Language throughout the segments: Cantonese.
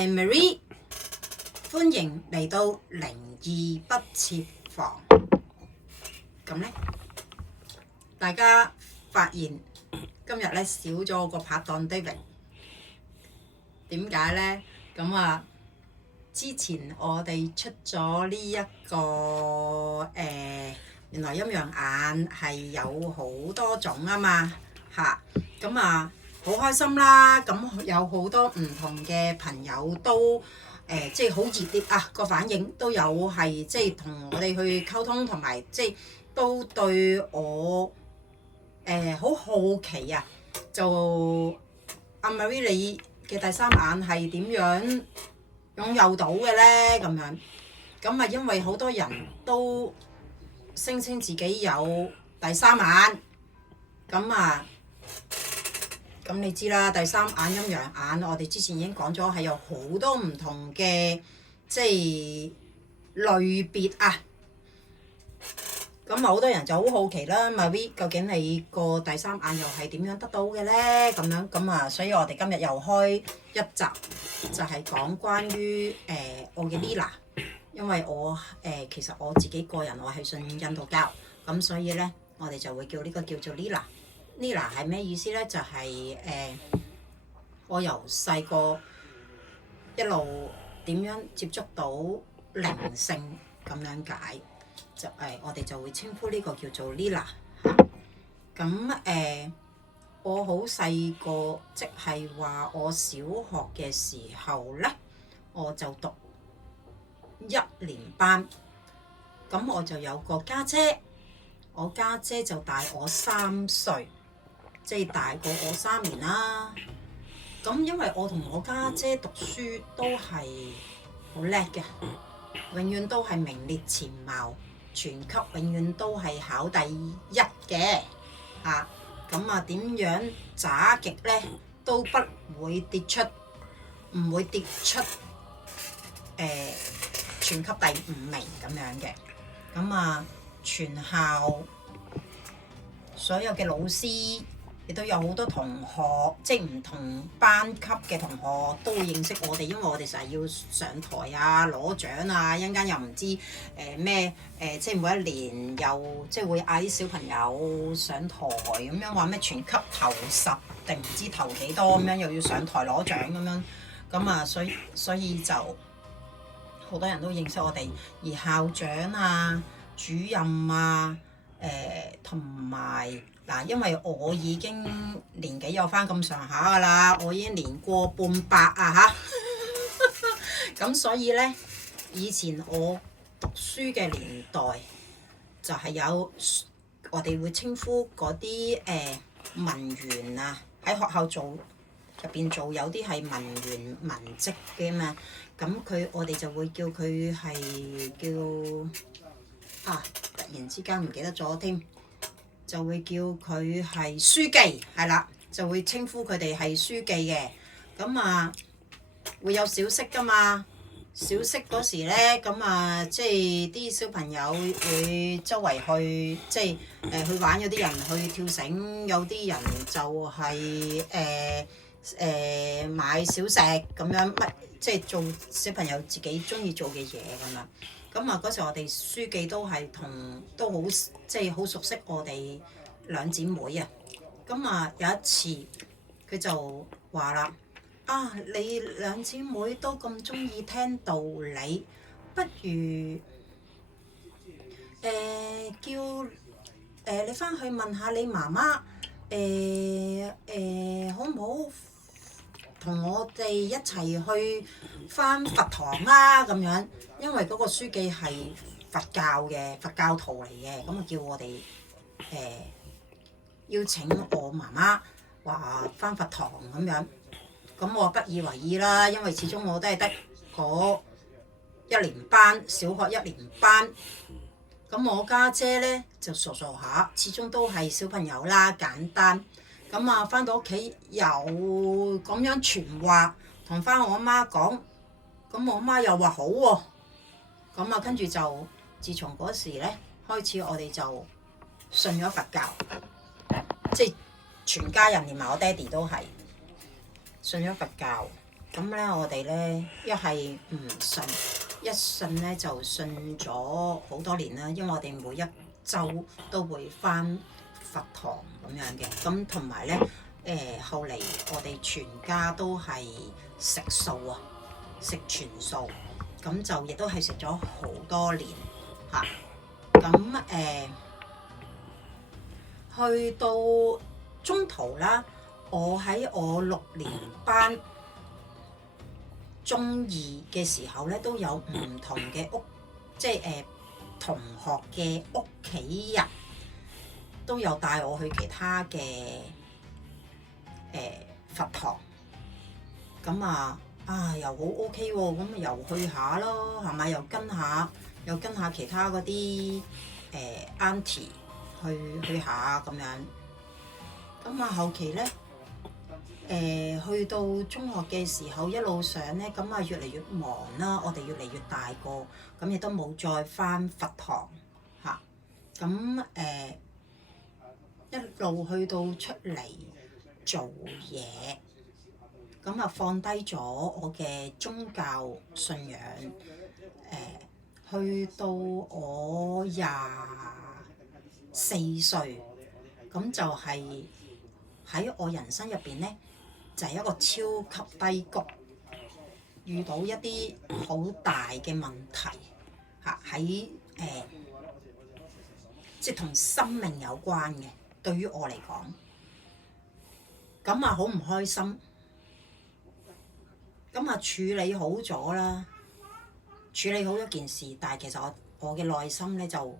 係 Marie， 歡迎嚟到靈異不設防。咁呢，大家發現今日呢少咗個拍檔 David， 點解呢？咁啊，之前我哋出咗呢一個原來陰陽眼係有好多種啊嘛嚇，咁啊好開心啦！咁有好多唔同嘅朋友都即係好熱烈啊，個反應都有係即係同我哋去溝通，同埋即係都對我好好奇啊！就阿 Marie 你嘅第三眼係點樣擁有到嘅呢？咁樣咁啊，因為好多人都聲稱自己有第三眼，咁啊，咁你知啦，第三眼陰陽眼，我哋之前已經講咗係有好多唔同嘅即係類別啊。咁啊，好多人就好好奇啦，Marie 究竟你個第三眼又係點樣得到嘅呢？咁樣咁啊，所以我哋今日又開一集，就係講關於我嘅 Lila。因為我其實我自己個人我係信印度教，咁所以咧我哋就會叫呢個叫做 Lila。Lila 係咩意思咧？就係我由細個一路點樣接觸到靈性咁樣解，就我哋就會稱呼呢個叫做 Lila。咁我好細個，即係話我小學嘅時候咧，我就讀1年班，咁我就有個家姐，我家姐就大我3歲，即係大過我3年啦。咁因為我同我家姐讀書都係好叻嘅，永遠都係名列前茅，全級永遠都係考第一嘅嚇。咁啊點樣渣極咧都不會跌出，唔會跌出全級第5名咁樣嘅。咁啊全校所有嘅老師亦都有好多同學，即係唔同班級嘅同學都會認識我哋，因為我哋成日要上台啊攞獎啊，一陣間又唔知咩即係每一年又即係會嗌啲小朋友上台咁樣，話咩全級頭10定唔知頭幾多咁樣，又要上台攞獎咁樣。咁啊所以就好多人都認識我哋，而校長啊、主任啊、同埋嗱，因為我已經年紀有翻咁上下噶啦，我已經年過半百啊嚇，咁所以咧，以前我讀書嘅年代就係有我哋會稱呼嗰啲文員啊，喺學校做入邊做有啲係文員文職嘅嘛。咁我哋就會叫佢係叫突然之間唔記得咗添，就會叫佢係書記，係啦，就會稱呼佢哋係書記嘅。咁啊會有小息噶嘛，小息嗰時咧，咁啊即係啲小朋友會周圍去，即係去玩，有啲人去跳繩，有啲人就係買小食咁樣乜。即係做小朋友自己中意做嘅嘢咁樣，咁啊嗰時我哋書記都好即係好熟悉我哋兩姊妹啊。咁啊有一次佢就話啦：你兩姊妹都咁中意聽道理，不如叫你翻去問下你媽媽，好唔好？同我哋一齊去返佛堂啦咁樣，因為嗰個書記係佛教嘅佛教徒嚟嘅，咁啊叫我哋邀請我媽媽話返佛堂咁樣，咁我不以為意啦，因為始終我都係得嗰1年班，小學1年班，咁我家姐咧就傻下，始終都係小朋友啦，簡單。咁啊，翻到屋企又咁樣傳話，同翻我阿媽講，咁我阿媽又話好喎。咁啊，跟住就自從嗰時咧開始，我哋就信咗佛教，即係全家人連埋我爹哋都係信咗佛教。咁咧我哋咧一係唔信，一信咧就信咗好多年啦，因為我哋每一週都會返佛堂咁樣嘅，咁同埋咧後嚟我哋全家都係食素啊，食全素，咁就亦都係食咗好多年嚇。咁去到中途啦，我喺我6年班中二嘅時候咧，都有唔同嘅即係同學嘅屋企人都有帶我去其他嘅佛堂，咁又好 OK 喎，咁咪又去下咯，係咪？又跟下其他嗰啲auntie 去下咁樣，咁後期咧去到中學嘅時候一路上咧，咁越嚟越忙啦，我哋越嚟越大個，咁亦都冇再返佛堂嚇，咁一路去到出嚟做嘢，咁放低咗我嘅宗教信仰，去到我24歲，咁就係喺我人生入邊咧，就係一個超級低谷，遇到一啲好大嘅問題嚇，喺即係同生命有關嘅。對於我嚟講，咁好唔開心，咁處理好咗啦，處理好咗件事，但係其實我嘅內心咧就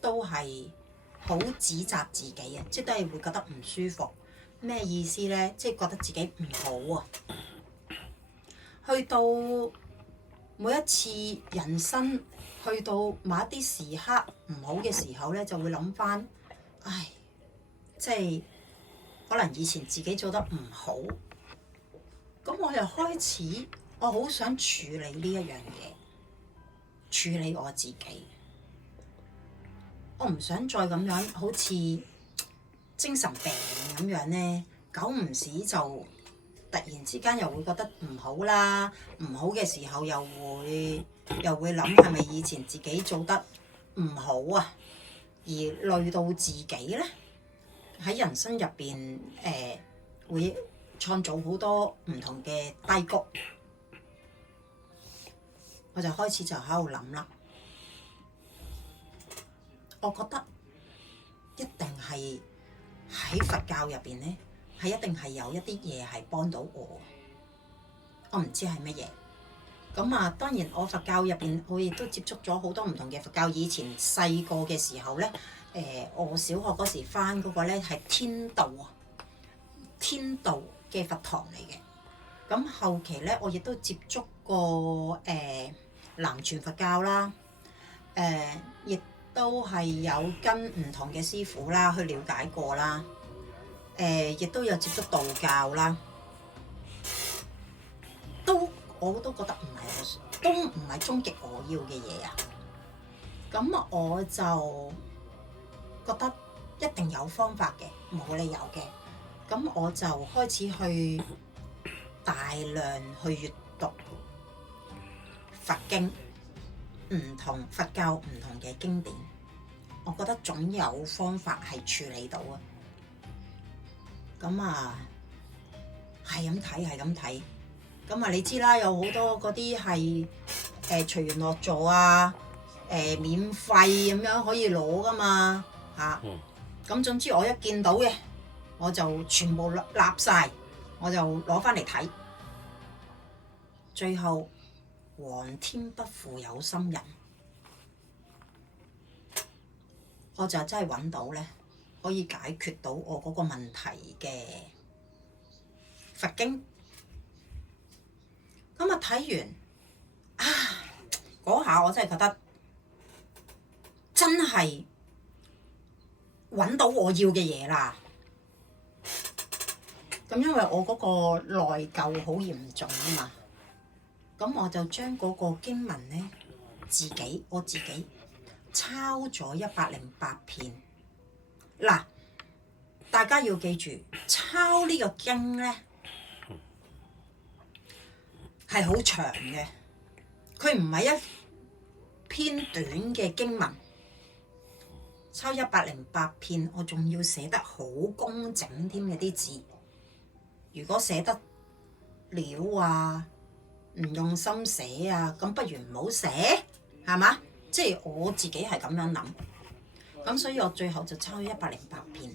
都係好指責自己啊，即係都係會覺得唔舒服。咩意思咧？即係覺得自己唔好啊。去到每一次人生去到某一啲時刻唔好嘅時候咧，就會諗翻，即係可能以前自己做得唔好，咁我又開始我好想處理呢一樣嘢，處理我自己。我唔想再咁樣好似精神病咁樣咧，久唔時就突然之間又會覺得唔好啦，唔好嘅時候又會諗係咪以前自己做得唔好啊，而累到自己咧喺人生入邊會創造好多唔同嘅低谷，我就開始就喺度諗啦。我覺得一定係喺佛教入邊咧，係一定係有一啲嘢係幫到我。我唔知係乜嘢。咁當然我佛教入邊，我亦都接觸咗好多唔同嘅佛教。以前細個嘅時候咧，我小學嗰時返嗰個咧係天道嘅佛堂嚟嘅。咁後期咧，我亦都接觸過南傳佛教啦，亦都係有跟唔同嘅師傅啦去了解過啦，亦都有接觸道教啦，我都覺得都唔係終極我要嘅嘢啊。咁我就覺得一定有方法嘅，冇理由嘅。咁我就開始去大量去閱讀佛經，唔同佛教唔同嘅經典，我覺得總有方法係處理到啊。咁係咁睇。咁你知啦，有好多嗰啲係隨緣落座啊，免費咁樣可以攞噶嘛嚇。咁總之我一見到嘅，我就全部立晒，我就攞翻嚟睇。最後皇天不負有心人，我就真係揾到咧，可以解決到我嗰個問題嘅佛經。咁睇完嗰下我真係覺得真係揾到我要嘅嘢啦。咁因為我嗰個內疚好嚴重啊嘛，咁我就將嗰個經文咧我自己抄咗108遍。嗱，大家要記住，抄呢個經咧係好長嘅，佢唔係一篇短嘅經文。抄108篇，我仲要寫得好工整添嘅啲字。如果寫得潦啊，唔用心寫啊，咁不如唔好寫，係嘛？即係我自己係咁樣諗。咁所以我最後就抄咗108篇。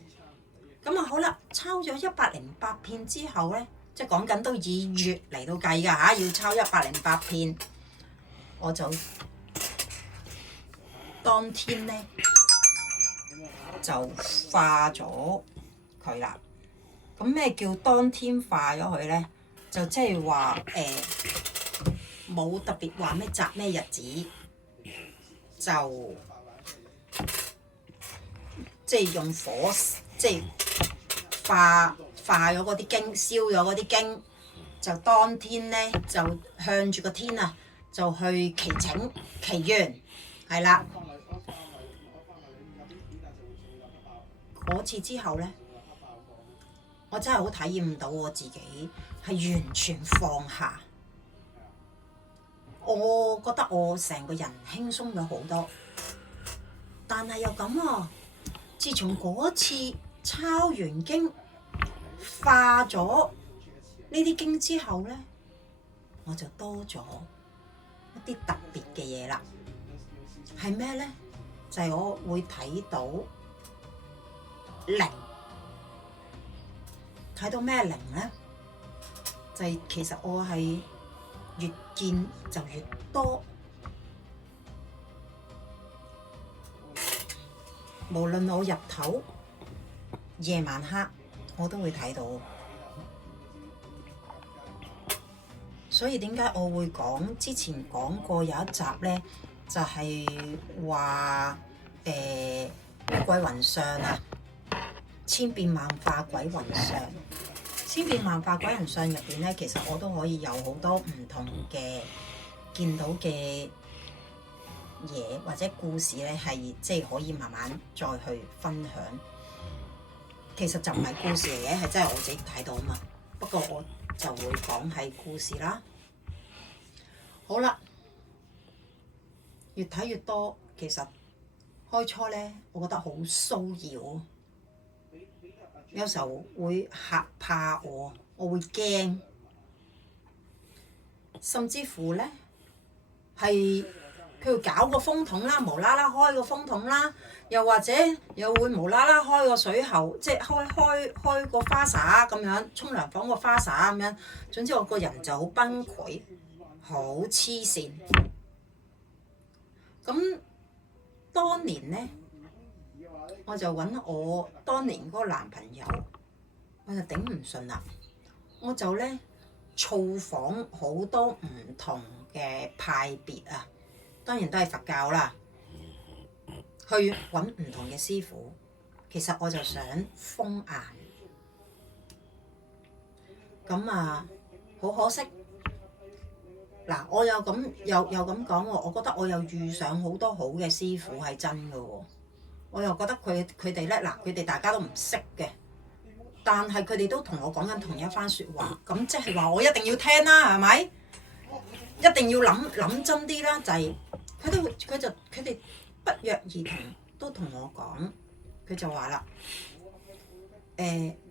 咁啊好啦，抄咗108篇之後咧，即係講緊都以月嚟到計㗎嚇，要抄108篇，我就當天咧就化咗佢啦。咁咩叫當天化咗佢咧？就即係話冇特別話咩擇咩日子，就即係用火即係化咗嗰啲經，燒咗嗰啲經，就當天咧就向住個天啊，就去祈請祈願，係啦。嗰次之後咧，我真係好體驗到我自己係完全放下，我覺得我成個人輕鬆咗好多。但係又咁喎，自從嗰次抄完經化咗呢啲經之後咧，我就多咗一啲特別嘅嘢啦。係咩咧？就係我會睇到靈，睇到咩靈咧？就係其實我係越見就越多，無論我日頭、夜晚黑，我都會睇到。所以點解我會講之前講過有一集咧，就係話鬼魂相啊，千變萬化鬼魂相。千變萬化鬼魂相入邊咧，其實我都可以有好多唔同嘅見到嘅嘢或者故事咧，係即係可以慢慢再去分享。其實就唔係故事嚟嘅，係真係我自己睇到啊嘛。不過我就會講係故事啦。好啦，越睇越多，其實開初咧，我覺得好騷擾，有時候會嚇怕我會驚，甚至乎咧係佢會搞個風筒啦，無啦啦開個風筒啦，又或者又會無啦啦開個水喉，即係開個花灑咁樣，沖涼房個花灑咁樣。總之我個人就好崩潰，好黐線。咁當年咧，我就揾我當年嗰個男朋友，我就頂唔順啦，我就咧造訪好多唔同嘅派別啊，當然都係佛教啦，去揾唔同嘅師傅。其實我就想封眼，咁啊好可惜。嗱，我又咁咁講喎，我覺得我又遇上好多好嘅師傅係真嘅喎，我又覺得佢哋咧，嗱，佢哋大家都唔識嘅，但係佢哋都同我講緊同一番説話，咁即係話我一定要聽啦，係咪？一定要諗真啲啦，就係佢哋不約而同都同我講，佢就話啦，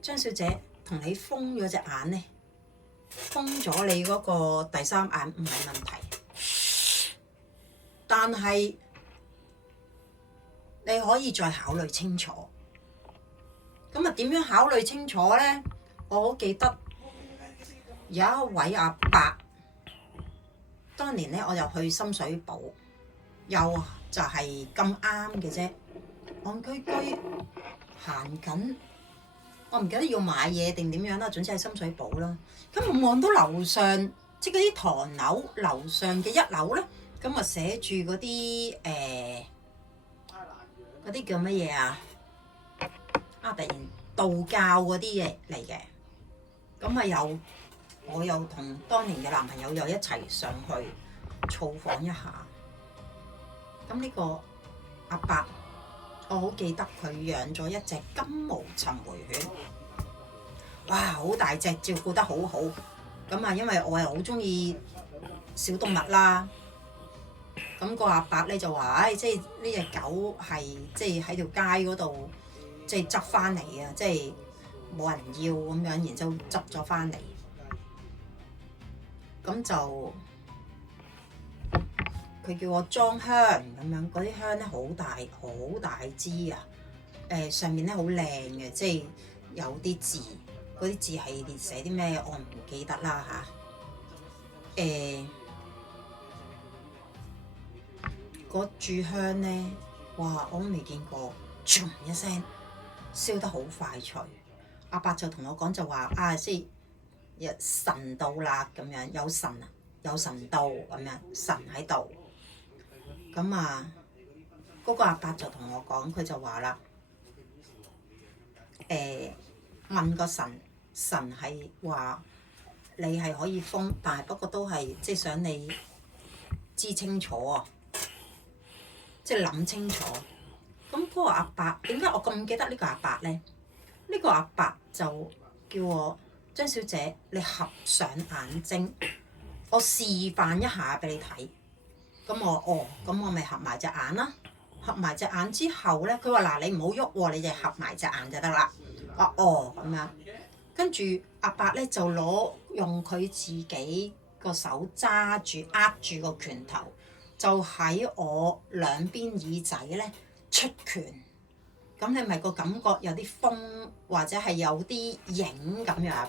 張小姐同你封咗隻眼咧。封咗你嗰個第三眼唔係問題，但係你可以再考慮清楚。咁啊點樣考慮清楚咧？我好記得有一位阿伯，當年咧我就去深水埗，又就係咁啱嘅啫，戇居居行緊。我唔記得要買嘢定點樣啦，總之係深水埗啦。咁我望到樓上，即係嗰啲唐樓樓上嘅一樓咧，咁啊寫住嗰啲嗰啲叫乜嘢啊？突然道教嗰啲嘢嚟嘅。咁啊我又同當年嘅男朋友又一齊上去造訪一下。咁呢個阿伯，我好記得佢養咗一隻金毛尋回犬，哇！好大隻，照顧得好好。咁啊，因為我又好中意小動物啦。咁個阿伯咧就話，即係呢隻狗係即係喺條街嗰度即係執翻嚟啊！即係冇人要咁樣，然之後執咗翻嚟。咁就佢叫我裝香咁樣，嗰啲香咧好大支啊！上面咧好靚嘅，即係有啲字，嗰啲字係寫啲咩我唔記得啦嚇。嗰炷香咧，哇！我都未見過，唰一聲燒得好快脆。阿伯就同我講就話即係神到啦咁樣，有神啊，有神到咁樣，神喺度。咁啊，嗰個阿伯就同我講，佢就話啦，問個神係話你係可以封，但係不過都係即係想你知清楚啊，即係諗清楚。咁嗰個阿伯點解我咁記得呢個阿伯咧？呢個阿伯就叫我張小姐，你合上眼睛，我示範一下俾你睇。咁咁我咪合埋隻眼啦。合埋隻眼之後咧，佢話嗱，你唔好喐喎，你就合埋隻眼就得啦。咁樣，跟住阿伯咧就用佢自己個手揸住握住個拳頭，就喺我兩邊耳仔咧出拳。咁你咪個感覺有啲風或者係有啲影咁樣，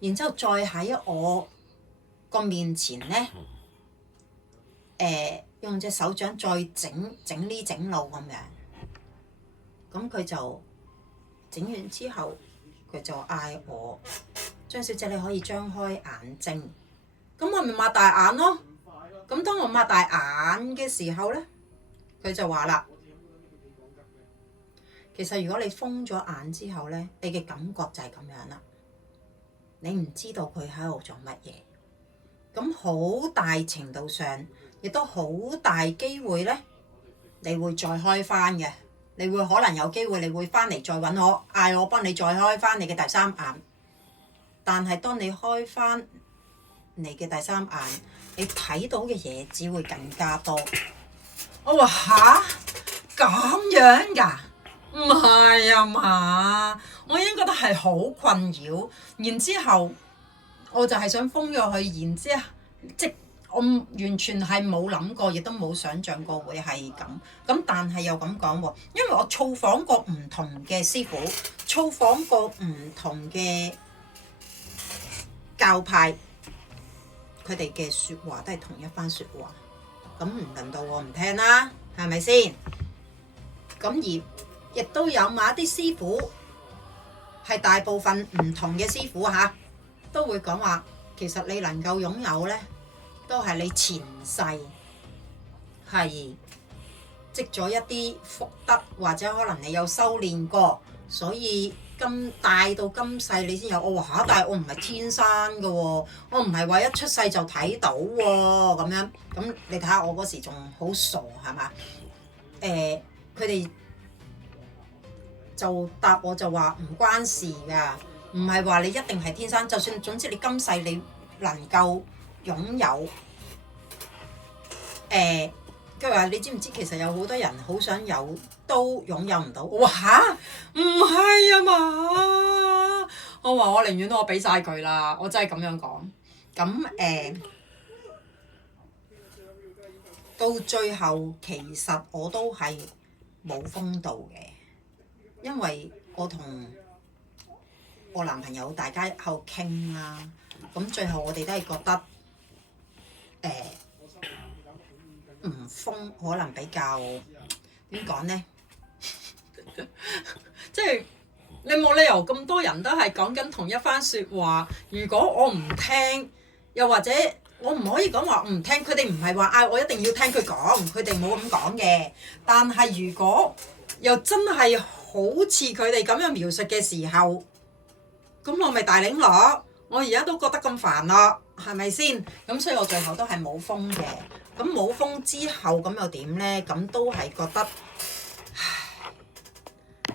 然之後再喺我個面前咧，用隻手掌再整呢整路咁樣。咁佢就整完之後，佢就嗌我張小姐，你可以張開眼睛。咁我咪擘大眼咯。咁當我擘大眼嘅時候咧，佢就話啦，其實如果你封咗眼之後咧，你嘅感覺就係咁樣啦。你唔知道佢喺度做乜嘢，咁好大程度上，亦都好大機會咧，你會再開翻嘅。你會可能有機會，你會翻嚟再揾我，嗌我幫你再開翻你嘅第三眼。但係當你開翻你嘅第三眼，你睇到嘅嘢只會更加多。我話吓？咁樣㗎？唔係啊嘛，我已經覺得係好困擾，然之後我就係想封咗佢，然之後即我完全係冇諗過，亦都冇想像過會係咁。咁但係又咁講喎，因為我造訪過唔同嘅師傅，造訪過唔同嘅教派，佢哋嘅説話都係同一番説話，咁唔輪到我唔聽啦，係咪先？咁而亦都有某一啲師傅係大部分唔同嘅師傅嚇，都會講話，其實你能夠擁有咧，都係你前世係積咗一啲福德，或者可能你有修練過，所以帶到今世你先有。我話嚇，但係我唔係天生嘅喎，我唔係話一出世就睇到喎，咁樣。咁你睇下我嗰時仲好傻係嘛？佢哋就答我就話唔關事㗎，唔係話你一定係天生，就算總之你今世你能夠擁有。佢話你知唔知其實有好多人好想有都擁有唔到。我話吓？唔係啊嘛，我話我寧願我俾晒佢啦，我真係咁樣講。咁到最後其實我都係冇封到嘅，因為我同我男朋友大家喺度傾啦，咁最後我哋都係覺得唔封可能比較點講呢？即係你冇理由咁多人都係講緊同一番説話。如果我唔聽，又或者我唔可以講話唔聽，佢哋唔係話我一定要聽佢講，佢哋冇咁講嘅。但係如果又真係好似佢哋咁樣描述嘅時候，咁我咪大領攞。我而家都覺得咁煩咯，係咪先？咁所以我最後都係冇封嘅。咁冇封之後咁又點呢？咁都係覺得，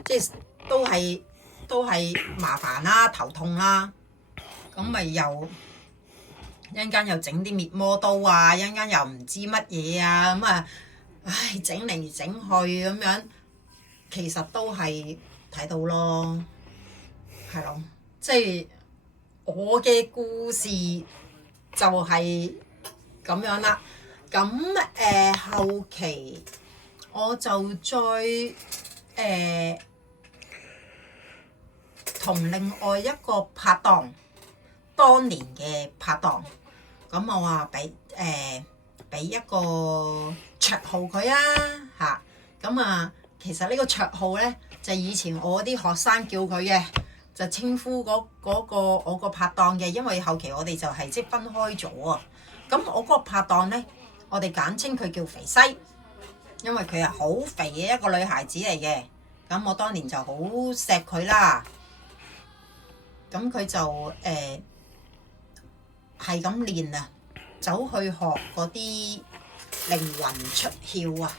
即係都係麻煩啦，頭痛啦。咁咪又一陣間又整啲滅魔刀啊，一陣間又唔知乜嘢啊，咁啊，唉，整嚟整去咁樣，其實都係睇到咯，係咯，即係我嘅故事就係咁樣啦。咁後期我就再同另外一個拍檔，當年嘅拍檔，咁我話俾一個綽號佢啊嚇，咁啊其實呢個綽號咧就以前我啲學生叫佢嘅，就稱呼嗰個我個拍檔嘅，因為後期我哋就係即係分開咗啊。咁我嗰個拍檔咧，我哋簡稱佢叫肥西，因為佢係好肥嘅一個女孩子嚟嘅。咁我當年就好錫佢啦。咁佢就係咁練啊，走去學嗰啲靈魂出竅啊！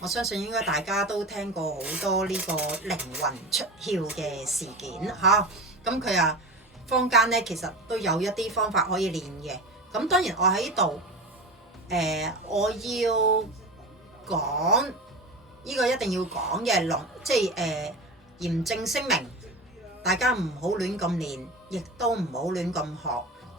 我相信應該大家都聽過好多呢個靈魂出竅嘅事件嚇。咁佢啊，坊間咧其實都有一啲方法可以練嘅。咁當然我喺呢度我要講呢個一定要講嘅，即係嚴正聲明，大家唔好亂咁練，亦都唔好亂咁學。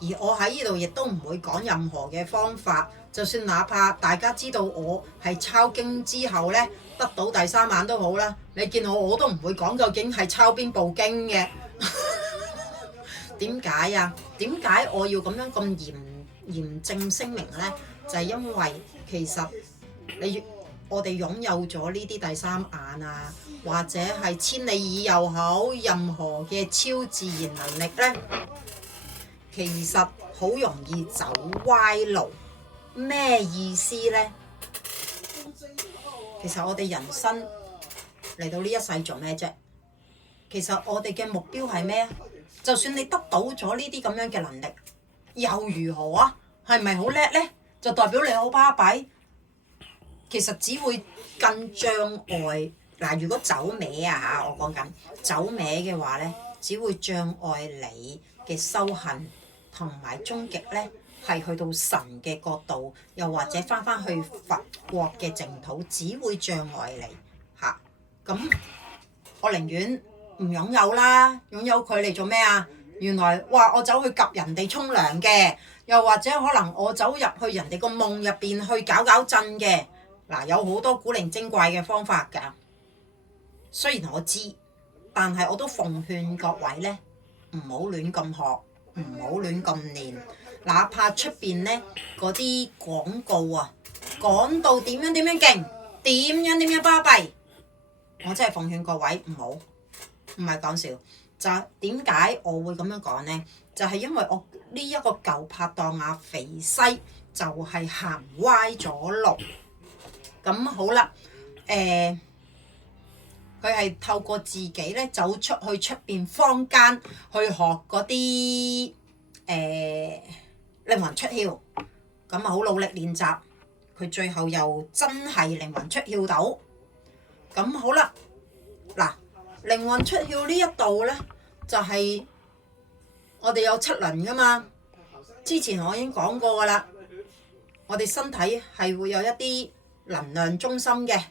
而我喺呢度亦都唔會講任何嘅方法，就算哪怕大家知道我係抄經之後咧得到第三眼都好啦，你見我都唔會講究竟係抄邊部經嘅。點解啊？點解我要咁樣咁嚴正聲明咧？就係因為其實我哋擁有咗呢啲第三眼啊，或者係千里眼又好，任何嘅超自然能力咧，其實好容易走歪路。咩意思咧？其實我哋人生嚟到呢一世做咩啫？其實我哋嘅目標係咩啊？就算你得到咗呢啲咁樣嘅能力，又如何啊？係咪好叻咧？就代表你好巴閉？其實只會更障礙。嗱，如果走歪啊嚇，我講緊走歪嘅話咧，只會障礙你嘅修行，同埋終極咧係去到神嘅國度，又或者翻去佛國嘅淨土，只會障礙你嚇。咁我寧願唔擁有啦，擁有佢嚟做咩啊？原來哇，我走去及人哋沖涼嘅，又或者可能我走入去人哋個夢入邊去搞震嘅。嗱，有好多古靈精怪嘅方法㗎。雖然我知，但係我都奉勸各位咧，唔好亂咁學，唔好亂咁練。哪怕出邊咧嗰啲廣告啊，講到點樣勁，點樣巴閉，我真係奉勸各位唔好，唔係講笑。就點解我會咁樣講咧？就係因為我呢一個舊拍檔啊，肥西就係行歪咗路。咁好啦，佢係透過自己咧走出去出邊坊間去學嗰啲靈魂出竅，咁啊好努力練習，佢最後又真係靈魂出竅到。咁好啦，嗱，靈魂出竅呢一度咧就係我哋有7輪噶嘛，之前我已經講過噶啦，我哋身體係會有一啲能量中心嘅。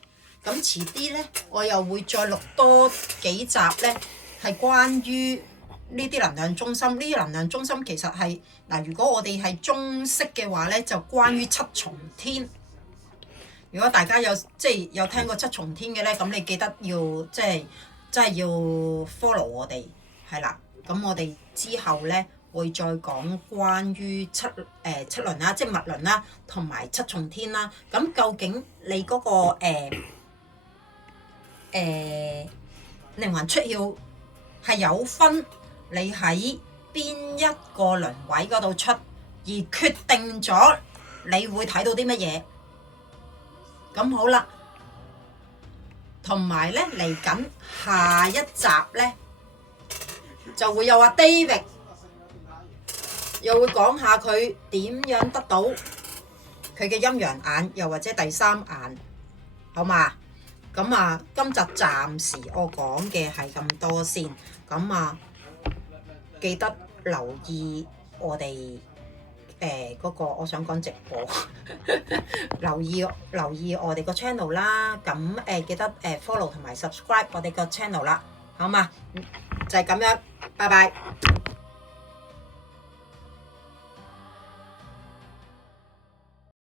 咁遲啲咧，我又會再錄多幾集咧，係關於呢啲能量中心。呢啲能量中心其實係嗱，如果我哋係中式嘅話咧，就關於7重天。如果大家有聽過7重天嘅咧，咁你記得要真係要 follow 我哋，係啦。咁我哋之後咧會再講關於七輪啦，即係物輪啦，同埋7重天啦。咁究竟你嗰個靈魂出竅係有分你喺邊一個輪位嗰度出，而決定咗你會睇到啲乜嘢。咁好啦，同埋咧嚟緊下一集咧就會有阿 David 又會講下佢點樣得到佢嘅陰陽眼，又或者第三眼，好嘛？咁啊，今集暫時我講嘅係咁多先。咁啊，記得留意我哋嗰個，我想講直播，留意我哋個 channel 啦。咁記得follow 同埋 subscribe 我哋個 channel 啦，好嘛？就係咁樣，拜拜。